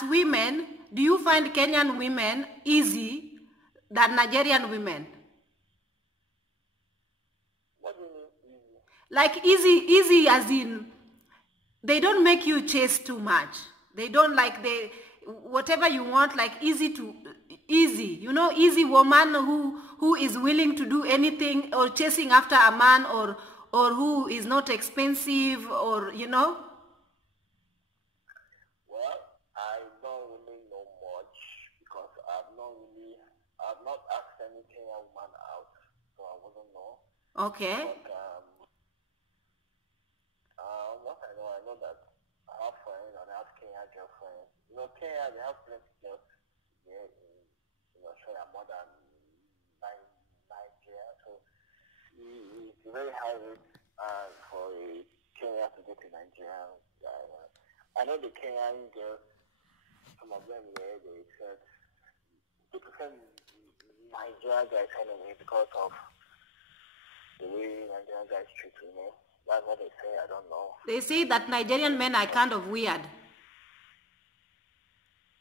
as women, do you find Kenyan women easy than Nigerian women? What do you mean easy? Like easy as in, they don't make you chase too much. They don't like, whatever you want, like easy, you know, easy woman who is willing to do anything or chasing after a man or who is not expensive or, you know. Well, I don't really know much because I've not asked any Kenyan woman out, so I wouldn't know. Okay. But what I know that I have friends and I have Kenyan girlfriends. You know, Kenya, they have plenty of girls here in Australia, more than Nigeria. So it's a very high rate for a Kenyan to go to Nigeria. I know the Kenyan girls, some of them here, they said they prefer Nigerian guys anyway because of the way Nigerian guys treat women. That's what they say, I don't know. They say that Nigerian men are kind of weird.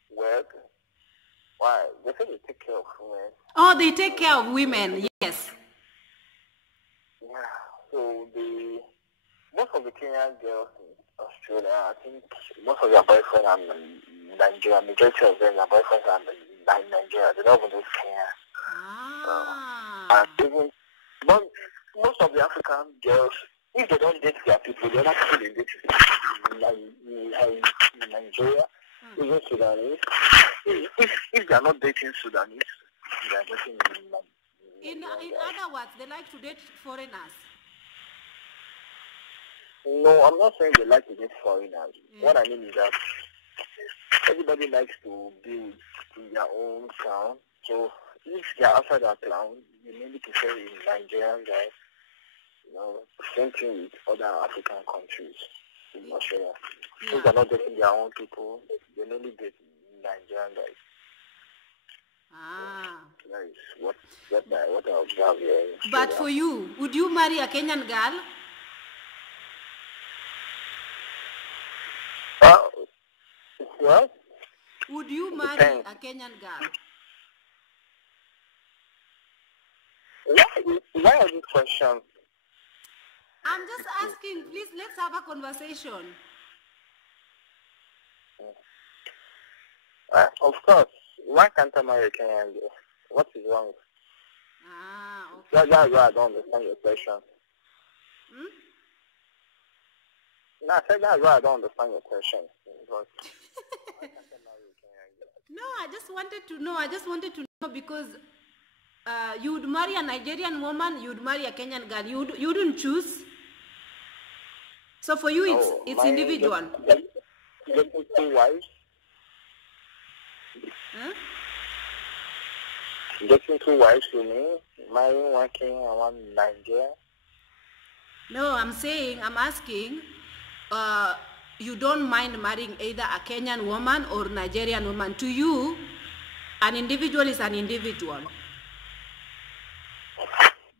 Weird? Why? They say they take care of women. Oh, they take care of women, yes. Yeah, so most of the Kenyan girls in Australia, I think most of their boyfriends are Nigerian. Majority of them, their boyfriends are Nigerian. They don't even do Kenya. Ah. And even most of the African girls, if they don't date their people, they're not really dating Nigeria, even Sudanese. If they're not dating Sudanese, they're dating In other words, they like to date foreigners. No, I'm not saying they like to date foreigners. Yeah. What I mean is that everybody likes to be in their own town. So if they're outside their town, you mainly prefer in Nigerian guys. You know, same thing with other African countries in Australia. Yeah. If they're not dating their own people, they mainly date Nigerian guys. Ah. So that is what I observe here. But for you, would you marry a Kenyan girl? Well, would you marry a Kenyan girl? Why are these questions? I'm just asking, please, let's have a conversation. Of course. Why can't I marry a Kenyan girl? What is wrong? Ah, okay. That's why I don't understand your question. No, I said that's why I don't understand your question. Why can't I marry a Kenyan girl? No, I just wanted to know because you would marry a Nigerian woman, you would marry a Kenyan girl. You wouldn't choose. So for you, it's individual. Getting two wives. Huh? Getting two wives, you mean? Marrying one Kenyan and one Nigerian? No, I'm asking, you don't mind marrying either a Kenyan woman or Nigerian woman. To you, an individual is an individual.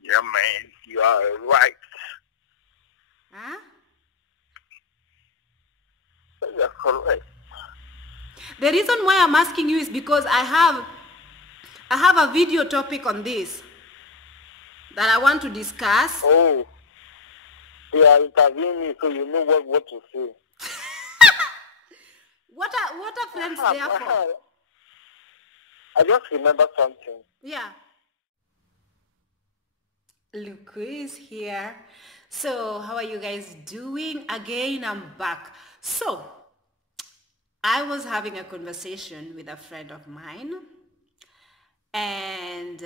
Yeah, man, you are right. Huh? That's correct. The reason why I'm asking you is because I have a video topic on this that I want to discuss. Oh, you are interviewing me, so you know what to say. What are friends there for? I just remember something. Yeah. Look who is here. So how are you guys doing? Again, I'm back. So I was having a conversation with a friend of mine, and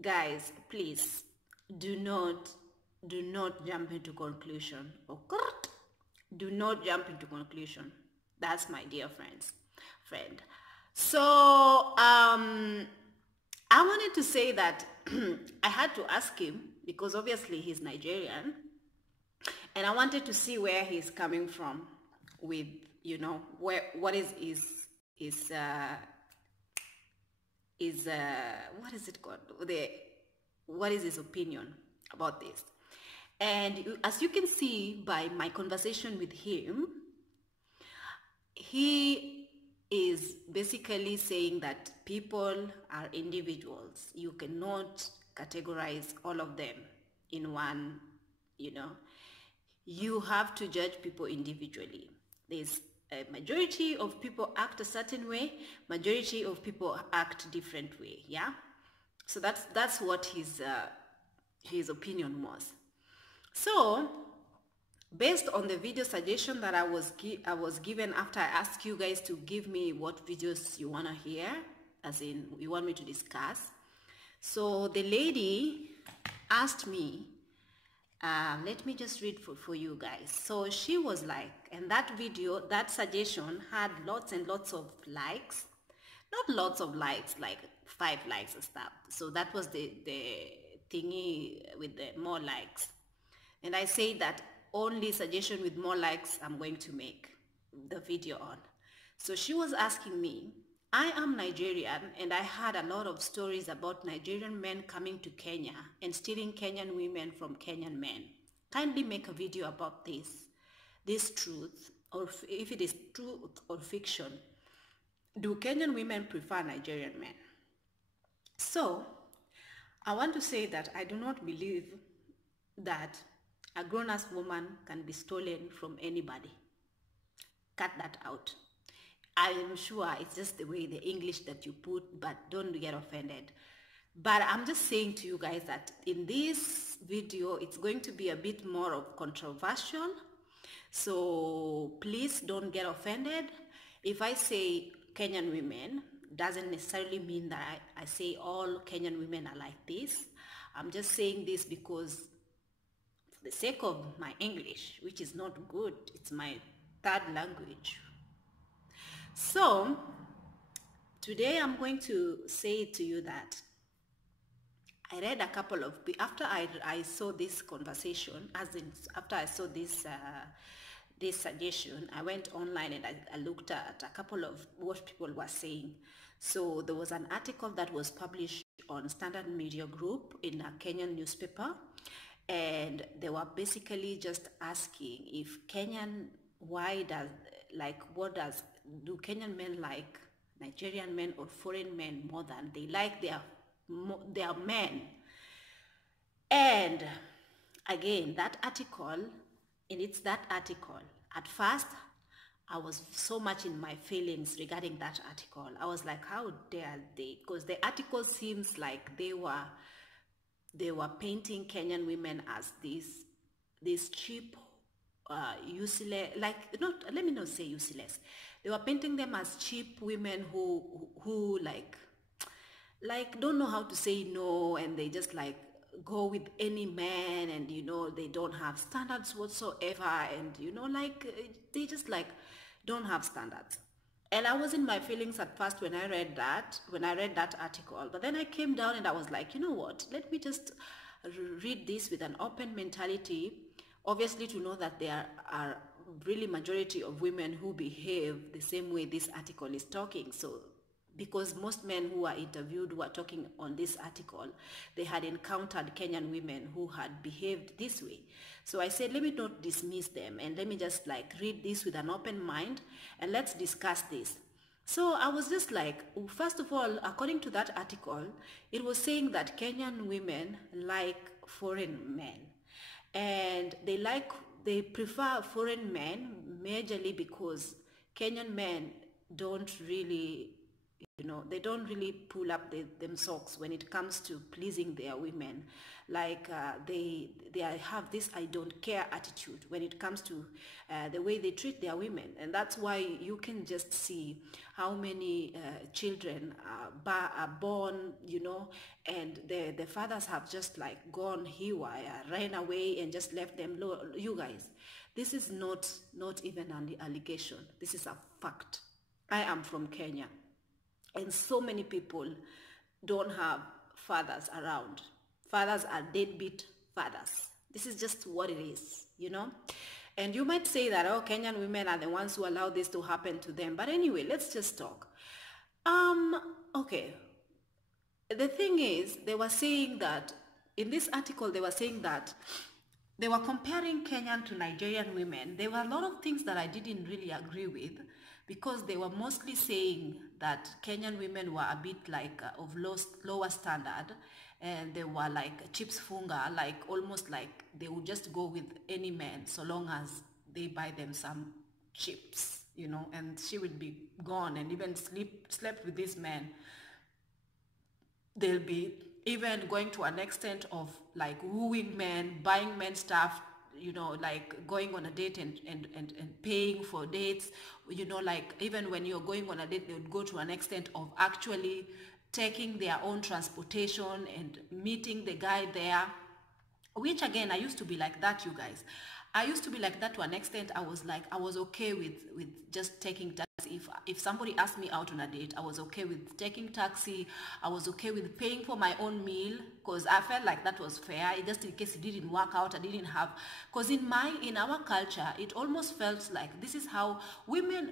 guys, please do not jump into conclusion. Okay? Do not jump into conclusion. That's my dear friend. So I wanted to say that I had to ask him because obviously he's Nigerian, and I wanted to see where he's coming from with, you know, what is what is it called? What is his opinion about this? And as you can see by my conversation with him, he is basically saying that people are individuals. You cannot categorize all of them in one, you know. You have to judge people individually. There's a majority of people act a certain way, majority of people act different way, yeah? So that's what his opinion was. So based on the video suggestion that I was given after I asked you guys to give me what videos you want to hear, as in you want me to discuss. So the lady asked me, let me just read for you guys. So she was like, and that video, that suggestion had lots and lots of likes. Not lots of likes, like 5 likes and stuff. So that was the thingy with the more likes. And I say that only suggestion with more likes I'm going to make the video on. So she was asking me, I am Nigerian and I had a lot of stories about Nigerian men coming to Kenya and stealing Kenyan women from Kenyan men. Kindly make a video about this truth, or if it is truth or fiction. Do Kenyan women prefer Nigerian men? So I want to say that I do not believe that a grown-ass woman can be stolen from anybody. Cut that out. I am sure it's just the way the English that you put, but don't get offended. But I'm just saying to you guys that in this video, it's going to be a bit more of controversial. So please don't get offended. If I say Kenyan women, doesn't necessarily mean that I say all Kenyan women are like this. I'm just saying this because for the sake of my English, which is not good, it's my third language. So today I'm going to say to you that I read a couple of, after I saw this conversation, as in after I saw this suggestion, I went online and I looked at a couple of what people were saying. So there was an article that was published on Standard Media Group in a Kenyan newspaper, and they were basically just asking if Kenyan, do Kenyan men like Nigerian men or foreign men more than they like their men? And again, that article, and it's that article, at first I was so much in my feelings regarding that article. I was like, how dare they? Because the article seems like they were painting Kenyan women as these cheap, useless, let me not say useless. They were painting them as cheap women who like don't know how to say no, and they just like go with any man, and they don't have standards whatsoever, and they just like don't have standards. And I was in my feelings at first when I read that article, but then I came down and I was like, you know what, let me just read this with an open mentality, obviously to know that there are really majority of women who behave the same way this article is talking. So because most men who are interviewed who are talking on this article, they had encountered Kenyan women who had behaved this way. So I said, let me not dismiss them, and let me just like read this with an open mind, and let's discuss this. So I was just like, first of all, according to that article, it was saying that Kenyan women like foreign men, and they prefer foreign men majorly because Kenyan men don't really, they don't really pull up them socks when it comes to pleasing their women. Like they have this I don't care attitude when it comes to the way they treat their women. And that's why you can just see how many children are born, and the fathers have just like gone haywire, ran away and just left them. You guys, this is not even an allegation. This is a fact. I am from Kenya, and so many people don't have fathers around. Fathers are deadbeat fathers. This is just what it is, And you might say that, oh, Kenyan women are the ones who allow this to happen to them. But anyway, let's just talk. Okay. The thing is, they were saying that, in this article, they were saying that they were comparing Kenyan to Nigerian women. There were a lot of things that I didn't really agree with, because they were mostly saying that Kenyan women were a bit like of lower standard, and they were like chips funga, like almost like they would just go with any man so long as they buy them some chips, you know, and she would be gone and even slept with this man. They'll be even going to an extent of like wooing men, buying men stuff, you know, like going on a date and paying for dates, you know, like even when you're going on a date, they would go to an extent of actually taking their own transportation and meeting the guy there, which again, I used to be like that, you guys. I used to be like that to an extent. I was okay with just taking taxi. If somebody asked me out on a date, I was okay with taking taxi. I was okay with paying for my own meal because I felt like that was fair. Just in case it didn't work out, I didn't have, because in our culture, it almost felt like this is how women,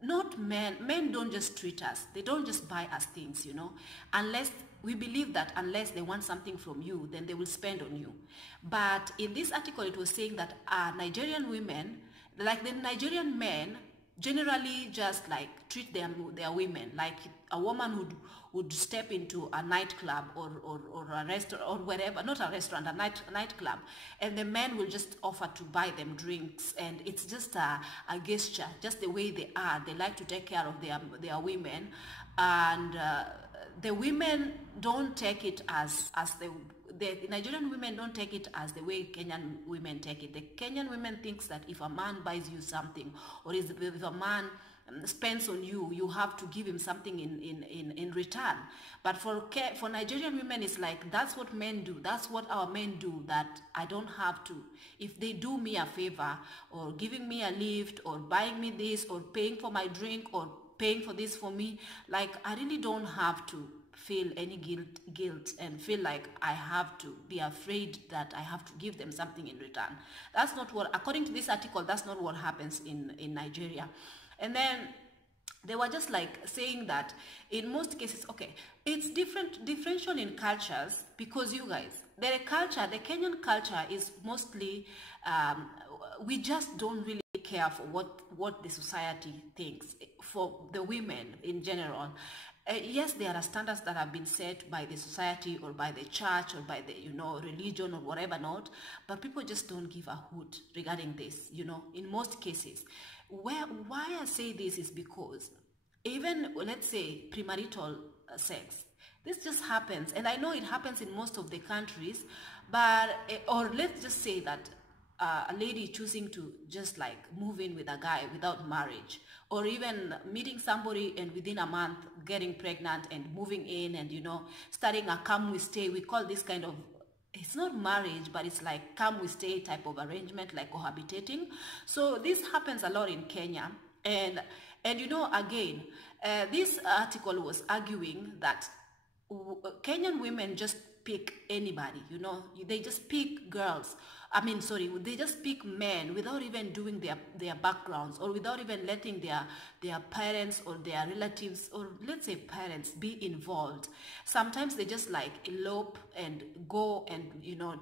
not men don't just treat us. They don't just buy us things, you know, unless we believe that unless they want something from you, then they will spend on you. But in this article, it was saying that Nigerian women, like the Nigerian men, generally just like treat their women like a woman would step into a nightclub or a restaurant or wherever, not a restaurant, a nightclub, and the men will just offer to buy them drinks, and it's just a gesture, just the way they are. They like to take care of their women, and the women don't take it as the Nigerian women don't take it as the way Kenyan women take it. The Kenyan women thinks that if a man buys you something, or if a man spends on you, you have to give him something in return. But for Nigerian women, it's like, that's what men do. That's what our men do, that I don't have to. If they do me a favor, or giving me a lift, or buying me this, or paying for my drink, or paying for this for me, like I really don't have to feel any guilt and feel like I have to be afraid that I have to give them something in return. That's not what, according to this article, that's not what happens in Nigeria. And then they were just like saying that in most cases, okay, it's differential in cultures, because you guys, the Kenyan culture is mostly, we just don't really care for what the society thinks for the women in general. Yes, there are standards that have been set by the society or by the church or by the, you know, religion or whatever not, but people just don't give a hoot regarding this, you know, in most cases. Why I say this is because even, let's say, premarital sex, this just happens, and I know it happens in most of the countries, but, or let's just say that a lady choosing to just like move in with a guy without marriage, or even meeting somebody and within a month getting pregnant and moving in and, you know, starting a come we stay. We call this kind of, it's not marriage, but it's like come we stay type of arrangement, like cohabitating. So this happens a lot in Kenya. And you know, again, this article was arguing that Kenyan women just pick anybody, you know, they just pick girls. I mean, sorry, they just pick men without even doing their backgrounds, or without even letting their parents or their relatives, or let's say parents, be involved. Sometimes they just like elope and go and, you know,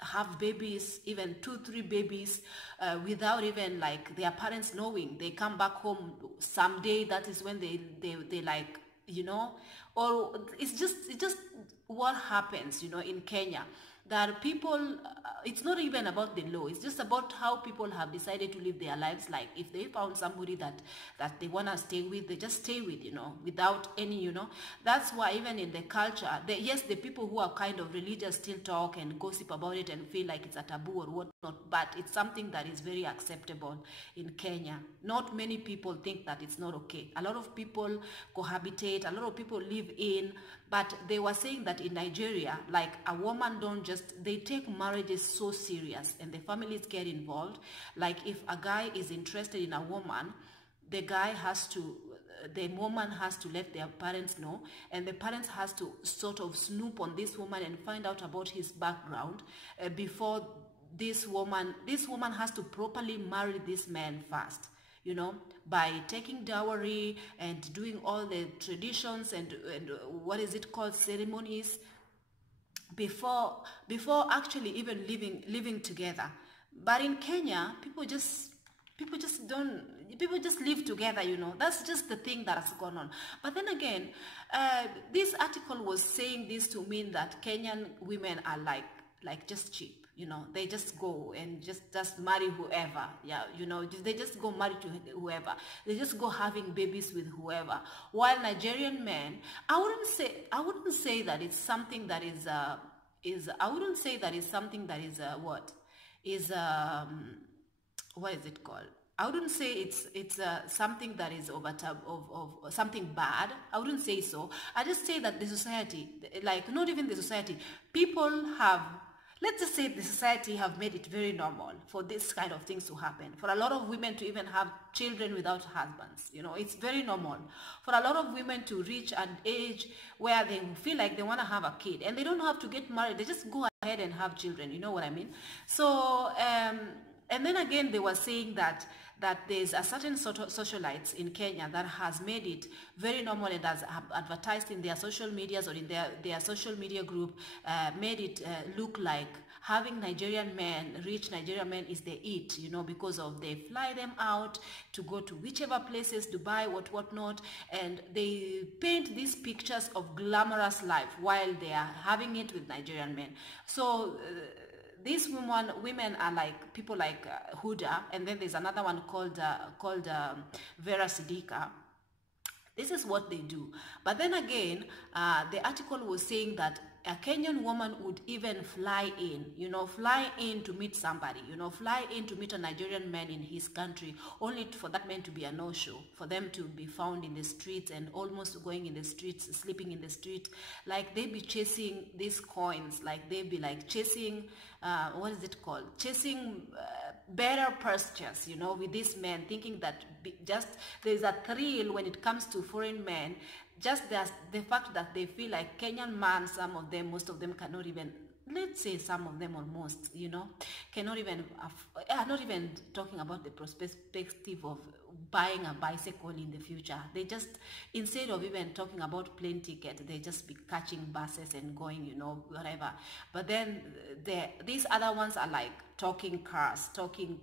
have babies, even 2-3 babies, without even like their parents knowing. They come back home someday, that is when they like, you know, or it's just what happens, you know, in Kenya, that people, it's not even about the law, it's just about how people have decided to live their lives. Like if they found somebody that they want to stay with, they just stay with, you know, without any, you know. That's why even in the culture, yes, the people who are kind of religious still talk and gossip about it and feel like it's a taboo or whatnot, but it's something that is very acceptable in Kenya. Not many people think that it's not okay. A lot of people cohabitate, a lot of people live in, but they were saying that in Nigeria, like a woman don't just, they take marriages so serious and the families get involved. Like if a guy is interested in a woman, the woman has to let their parents know, and the parents has to sort of snoop on this woman and find out about his background before this woman has to properly marry this man first, you know, by taking dowry and doing all the traditions and what is it called, ceremonies, before actually even living together. But in Kenya, people just don't, people just live together, you know. That's just the thing that has gone on. But then again, this article was saying this to mean that Kenyan women are like just cheap. You know, they just go and just marry whoever. Yeah, you know, they just go marry to whoever. They just go having babies with whoever. While Nigerian men, I wouldn't say that it's something that I wouldn't say that it's something that is what is it called? I wouldn't say it's something that is of something bad. I wouldn't say so. I just say that the society, like not even the society, people have. Let's just say the society have made it very normal for this kind of things to happen. For a lot of women to even have children without husbands, you know, it's very normal. For a lot of women to reach an age where they feel like they want to have a kid and they don't have to get married. They just go ahead and have children, you know what I mean? So, and then again, they were saying that there's a certain sort of socialites in Kenya that has made it very normal and has advertised in their social medias or in their social media group, made it look like having rich Nigerian men is the it, you know, because of they fly them out to go to whichever places, Dubai, whatnot, and they paint these pictures of glamorous life while they are having it with Nigerian men. So these women are like people like Huda, and then there's another one called Vera Sidika. This is what they do. But then again, the article was saying that a Kenyan woman would even fly in to meet somebody, you know, fly in to meet a Nigerian man in his country, only for that man to be a no-show, for them to be found in the streets and almost going in the streets, sleeping in the street. Like they be chasing these coins, like they be like chasing, what is it called? Chasing better pastures, you know, with these men, thinking that just there's a thrill when it comes to foreign men. Just the fact that they feel like Kenyan man, some of them, most of them cannot even, let's say some of them almost, you know, cannot even, not even talking about the perspective of buying a bicycle in the future. They just, instead of even talking about plane ticket, they just be catching buses and going, you know, whatever. But then these other ones are like talking cars, talking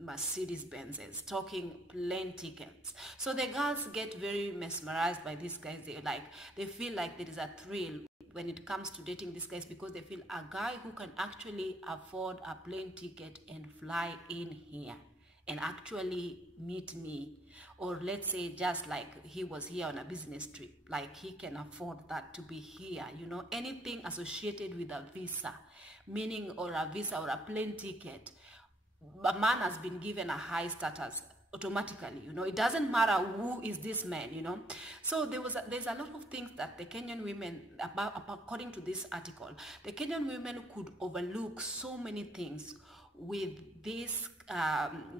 Mercedes Benzes, talking plane tickets. So the girls get very mesmerized by these guys. They feel like there is a thrill when it comes to dating these guys, because they feel a guy who can actually afford a plane ticket and fly in here and actually meet me, or let's say just like he was here on a business trip, like he can afford that to be here, you know, anything associated with a visa, meaning or a visa or a plane ticket, a man has been given a high status automatically, you know. It doesn't matter who is this man, you know. So there's a lot of things that the Kenyan women, according to this article, the Kenyan women could overlook so many things with these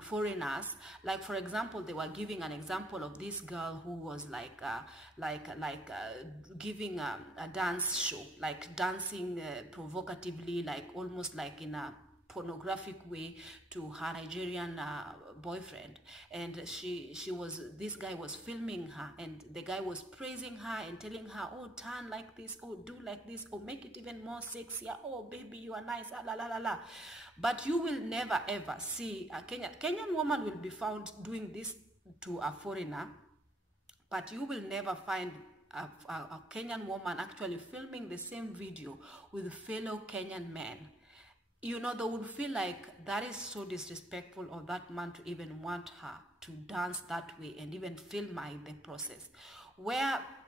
foreigners. Like for example, they were giving an example of this girl who was giving a dance show, like dancing provocatively, like almost like in a pornographic way to her Nigerian boyfriend. And this guy was filming her, and the guy was praising her and telling her, oh, turn like this, oh, do like this, oh, make it even more sexier, oh, baby, you are nice, la la la la. But you will never ever see a Kenyan woman will be found doing this to a foreigner, but you will never find a Kenyan woman actually filming the same video with fellow Kenyan men. You know, they would feel like that is so disrespectful of that man to even want her to dance that way and even film the process.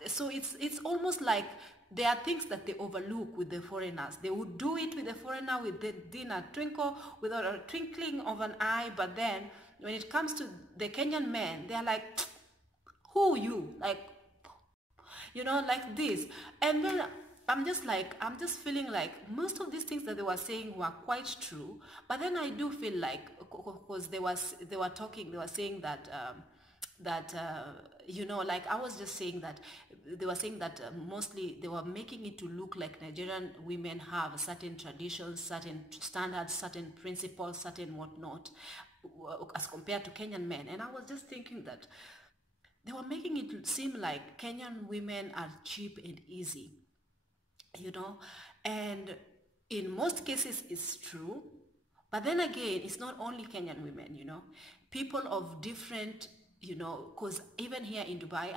So it's almost like there are things that they overlook with the foreigners. They would do it with the foreigner within a twinkle, without a twinkling of an eye, but then when it comes to the Kenyan men, they're like, who are you? Like, you know, like this. And then I'm just feeling like most of these things that they were saying were quite true, but then I do feel like, because they were saying that you know, like I was just saying that they were saying that mostly they were making it to look like Nigerian women have certain traditions, certain standards, certain principles, certain whatnot, as compared to Kenyan men. And I was just thinking that they were making it seem like Kenyan women are cheap and easy, you know. And in most cases it's true, but then again, it's not only Kenyan women, you know. People of different you know, because even here in Dubai,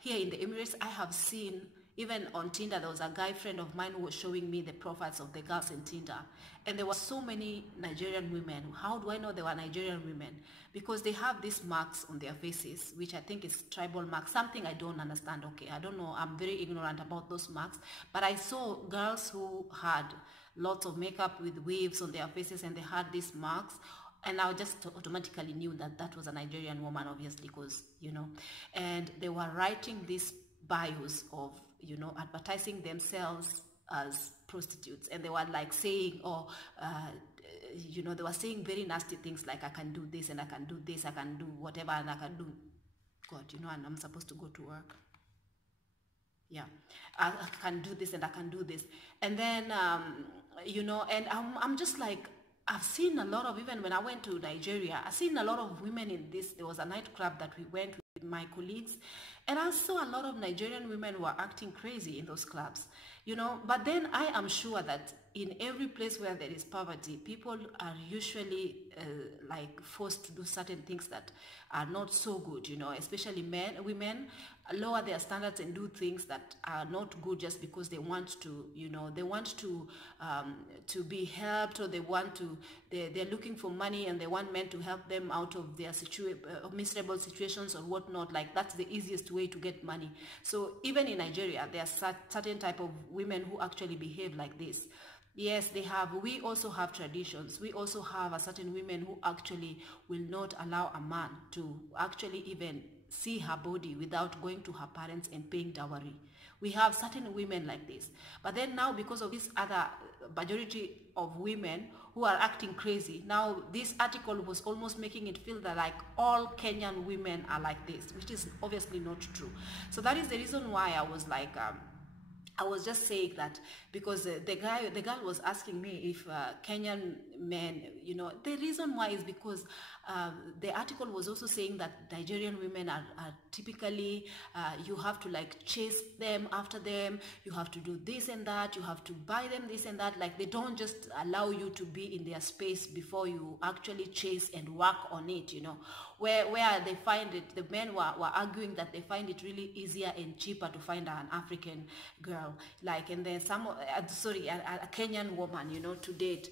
here in the Emirates, I have seen, even on Tinder, there was a guy friend of mine who was showing me the profiles of the girls in Tinder. And there were so many Nigerian women. How do I know they were Nigerian women? Because they have these marks on their faces, which I think is tribal marks, something I don't understand. Okay, I don't know. I'm very ignorant about those marks. But I saw girls who had lots of makeup with waves on their faces, and they had these marks. And I just automatically knew that that was a Nigerian woman, obviously, because, you know, and they were writing these bios of, you know, advertising themselves as prostitutes. And they were like saying, oh, you know, they were saying very nasty things like, I can do this and I can do this, I can do whatever, and I can do, God, you know, and I'm supposed to go to work. Yeah, I can do this and I can do this. And then, you know, and I'm just like, I've seen a lot of, even when I went to Nigeria, I've seen a lot of women in this. There was a nightclub that we went with my colleagues, and I saw a lot of Nigerian women who were acting crazy in those clubs, you know. But then I am sure that in every place where there is poverty, people are usually like forced to do certain things that are not so good, you know, especially women lower their standards and do things that are not good just because they want to, you know, they want to be helped, or they want to, they're looking for money and they want men to help them out of their miserable situations or whatnot. Like, that's the easiest way to get money. So even in Nigeria, there are certain type of women who actually behave like this. Yes, we also have traditions. We also have a certain women who actually will not allow a man to actually even see her body without going to her parents and paying dowry. We have certain women like this. But then now, because of this other majority of women who are acting crazy, now this article was almost making it feel that like all Kenyan women are like this, which is obviously not true. So that is the reason why I was like, I was just saying that, because the girl was asking me if Kenyan men, you know, the reason why is because the article was also saying that Nigerian women are typically, you have to like chase them after them, you have to do this and that, you have to buy them this and that. Like, they don't just allow you to be in their space before you actually chase and work on it, you know. Where they find it, the men were arguing that they find it really easier and cheaper to find an African girl, like, and then a Kenyan woman, you know, to date.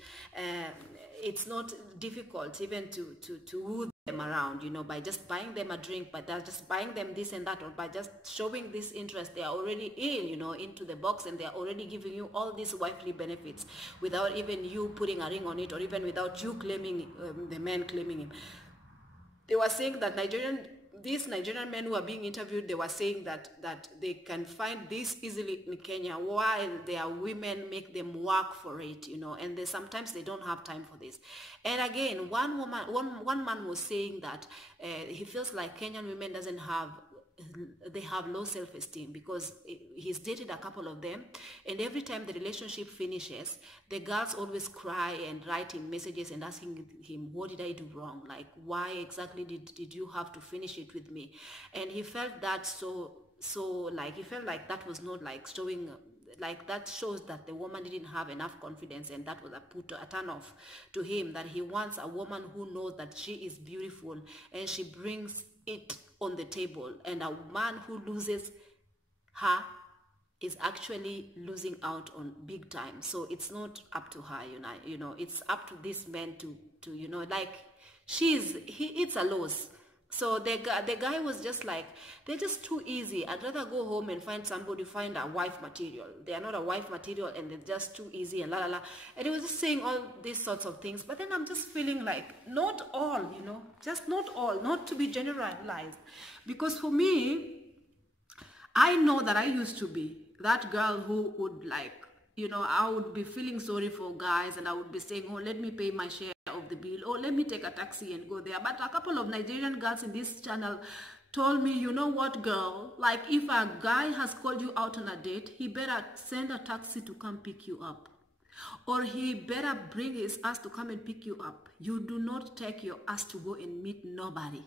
It's not difficult even to woo them around, you know, by just buying them a drink, by just buying them this and that, or by just showing this interest. They are already in, you know, into the box, and they are already giving you all these wifely benefits without even you putting a ring on it, or even without you claiming, the men claiming him. They were saying that these Nigerian men who are being interviewed, they were saying that they can find this easily in Kenya, while their women make them work for it, you know, and sometimes they don't have time for this. And again, one man was saying that he feels like Kenyan women they have low self-esteem, because he's dated a couple of them, and every time the relationship finishes, the girls always cry and write him messages and asking him, what did I do wrong? Like, why exactly did you have to finish it with me? And he felt that so like, he felt like that was not like showing, like, that shows that the woman didn't have enough confidence, and that was a turn off to him, that he wants a woman who knows that she is beautiful and she brings it on the table, and a man who loses her is actually losing out on big time. So it's not up to her, you know, it's up to this man to you know, like, it's a loss. So the guy was just like, they're just too easy. I'd rather go home and find a wife material. They are not a wife material, and they're just too easy, and la la la. And he was just saying all these sorts of things. But then I'm just feeling like, not all, you know, just not all, not to be generalized. Because for me, I know that I used to be that girl who would, like, you know, I would be feeling sorry for guys, and I would be saying, oh, let me pay my share of the bill, or let me take a taxi and go there. But a couple of Nigerian girls in this channel told me, you know what, girl, like, if a guy has called you out on a date, he better send a taxi to come pick you up, or he better bring his ass to come and pick you up. You do not take your ass to go and meet nobody.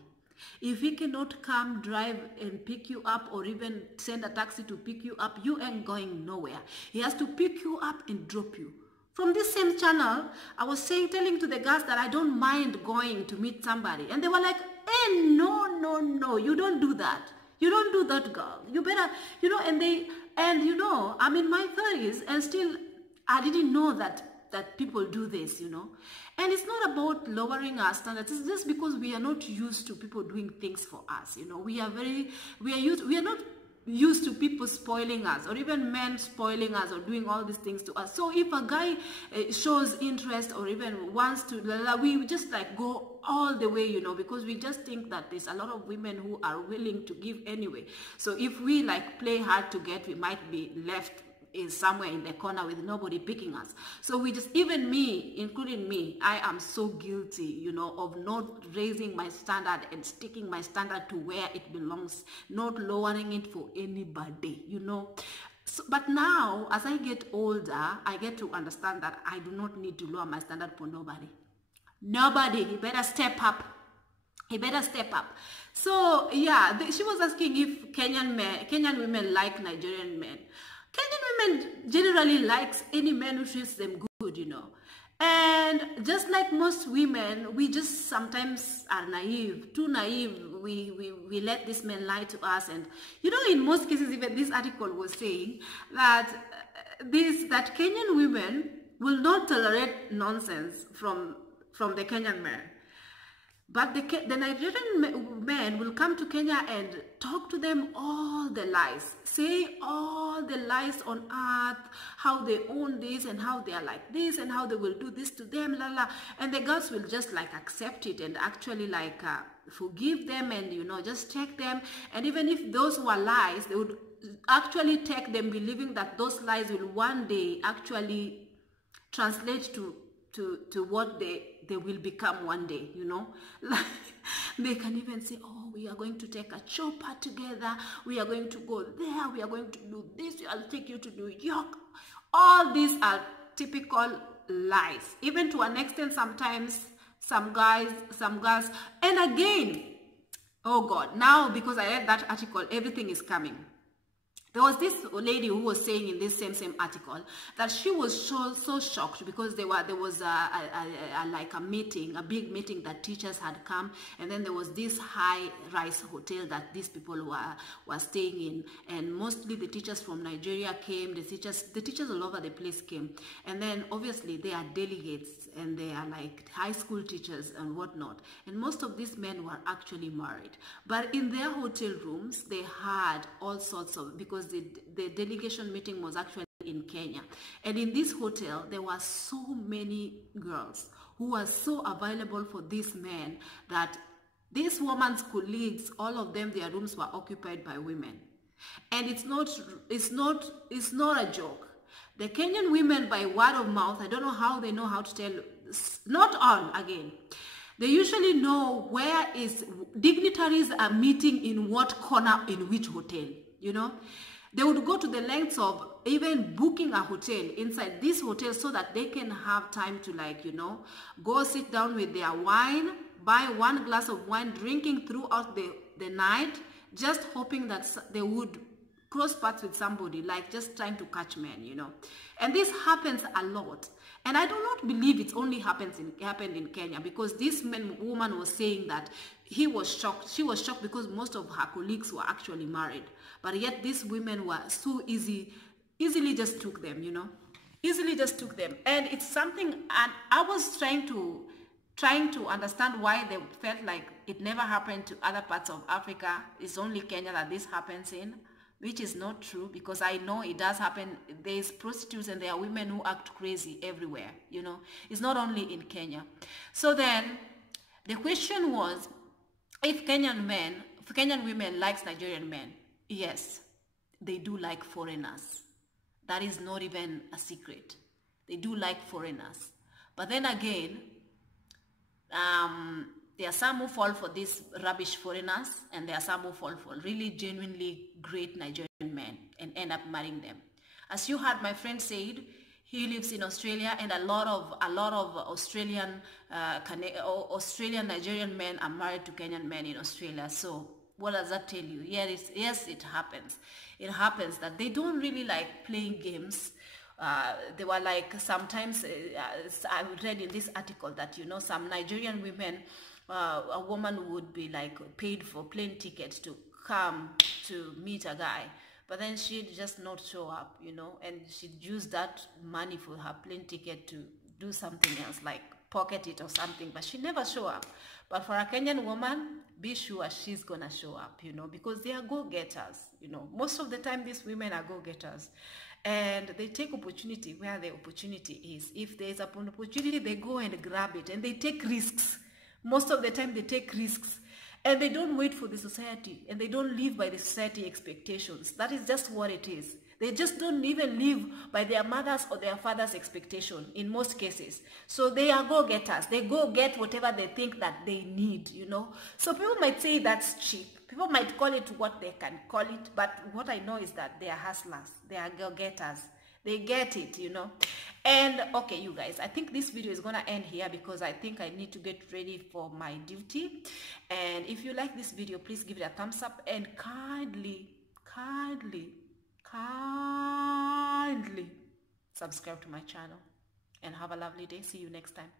If he cannot come, drive and pick you up, or even send a taxi to pick you up, you ain't going nowhere. He has to pick you up and drop you From this same channel, I was telling to the girls that I don't mind going to meet somebody. And they were like, hey, no, you don't do that. You don't do that, girl. You better, I'm in my 30s and still I didn't know that people do this, And it's not about lowering our standards. It's just because we are not used to people doing things for us, We are not used to people spoiling us, or even men spoiling us or doing all these things to us. So if a guy shows interest or even wants to, we just like go all the way, because we just think that there's a lot of women who are willing to give anyway. So if we like play hard to get, we might be left is somewhere in the corner with nobody picking us. So we just, even me, including me, I am so guilty, of not raising my standard and sticking my standard to where it belongs, not lowering it for anybody, So, but now, as I get older, I get to understand that I do not need to lower my standard for nobody. Nobody, he better step up. He better step up. So, yeah, she was asking if Kenyan women like Nigerian men. Kenyan women generally likes any man who treats them good, And just like most women, we just sometimes are naive, too naive. We let this man lie to us. And, in most cases, even this article was saying that that Kenyan women will not tolerate nonsense from the Kenyan men. But the Nigerian men will come to Kenya and talk to them all the lies, say all the lies on earth, how they own this and how they are like this and how they will do this to them, and the girls will just like accept it and actually like forgive them and just take them. And even if those were lies, they would actually take them, believing that those lies will one day actually translate to what they will become one day, Like, they can even say, oh, we are going to take a chopper together, we are going to go there, we are going to do this, I'll take you to New York. All these are typical lies, even to an extent sometimes some girls, and again, oh God, now because I read that article, everything is coming. There was this lady who was saying in this same article that she was so shocked because there was like a meeting, a big meeting that teachers had come, and then there was this high-rise hotel that these people were staying in, and mostly the teachers from Nigeria came, the teachers all over the place came, and then obviously they are delegates and they are like high school teachers and whatnot, and most of these men were actually married, but in their hotel rooms they had all sorts of, because the delegation meeting was actually in Kenya, and in this hotel there were so many girls who were so available for these men that this woman's colleagues, all of them, their rooms were occupied by women. And it's not a joke. The Kenyan women, by word of mouth, I don't know how they know how to tell, not all again, they usually know where is dignitaries are meeting in what corner in which hotel, They would go to the lengths of even booking a hotel inside this hotel so that they can have time to go sit down with their wine, buy one glass of wine, drinking throughout the night, just hoping that they would cross paths with somebody, like just trying to catch men, And this happens a lot. And I do not believe it only happened in Kenya, because this woman was saying that she was shocked because most of her colleagues were actually married. But yet these women were so easily just took them, Easily just took them. And it's something, and I was trying to understand why they felt like it never happened to other parts of Africa. It's only Kenya that this happens in, which is not true, because I know it does happen. There's prostitutes and there are women who act crazy everywhere, It's not only in Kenya. So then the question was, if Kenyan women likes Nigerian men, yes, they do like foreigners. That is not even a secret. They do like foreigners. But then again, there are some who fall for these rubbish foreigners, and there are some who fall for really genuinely great Nigerian men and end up marrying them. As you heard my friend said, he lives in Australia, and a lot of Australian Nigerian men are married to Kenyan men in Australia. So what does that tell you? Yes, it happens. It happens that they don't really like playing games They were like, sometimes I read in this article that, you know, some Nigerian women, a woman would be like paid for plane tickets to come to meet a guy, but then she'd just not show up, you know, and she'd use that money for her plane ticket to do something else, like pocket it or something, but she never show up. But for a Kenyan woman, be sure she's gonna show up, you know, because they are go-getters, you know. Most of the time these women are go-getters, and they take opportunity where the opportunity is. If there's an opportunity, they go and grab it, and they take risks. Most of the time they take risks, and they don't wait for the society, and they don't live by the society expectations. That is just what it is. They just don't even live by their mother's or their father's expectation in most cases. So they are go-getters. They go get whatever they think that they need, you know. So people might say that's cheap. People might call it what they can call it. But what I know is that they are hustlers. They are go-getters. They get it, you know. And okay, you guys, I think this video is gonna end here because I think I need to get ready for my duty. And if you like this video, please give it a thumbs up, and kindly subscribe to my channel, and have a lovely day. See you next time.